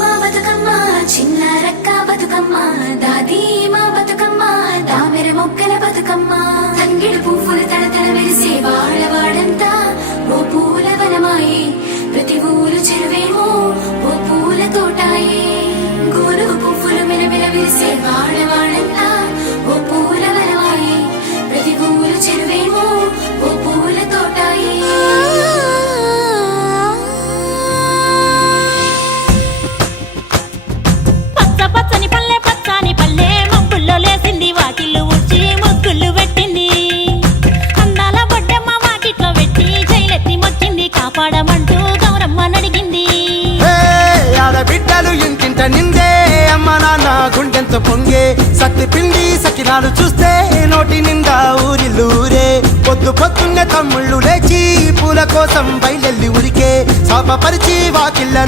మా బతుకమ్మ చిన్న రక్క బతుకమ్మ దాది మా బతుకమ్మ దామెర మొక్కల బతుకమ్మ తంగిడు పువ్వులు తడతడ మెరిసే వాడవాడంతా ఓ పూల వనమాయే ప్రతి ఊరు చెరువేమో ఓ పూల తోటాయే గోరు పువ్వులు మెరమెర మెరిసే వాడవాడంతా ఓ పూల వనమాయే ప్రతి ఊరు చెరువేమో ఓ పూల తోటాయే పచ్చని పల్లె పచ్చని పల్లె మబ్బుల్లో లేసింది వాకిళ్ళు ఊడ్చి ముగ్గులు పెట్టింది అందాల బొడ్డమ్మ వాకిట్లో పెట్టి జైలెత్తి మొక్కింది కాపాడమంటూ గౌరమ్మ నడిగింది ఆడబిడ్డలు ఇంటింట నిందే అమ్మ నాన్న గుండెంత పొంగే సత్తి పిండి సకినాలు చూస్తే నోటి నిండా ఊరిల్లూరే పొద్దు పొద్దున్నే తమ్ముళ్ళు లేచి పూల కోసం బయలెల్లి ఉరికే శాపపరిచి వాకిళ్ళ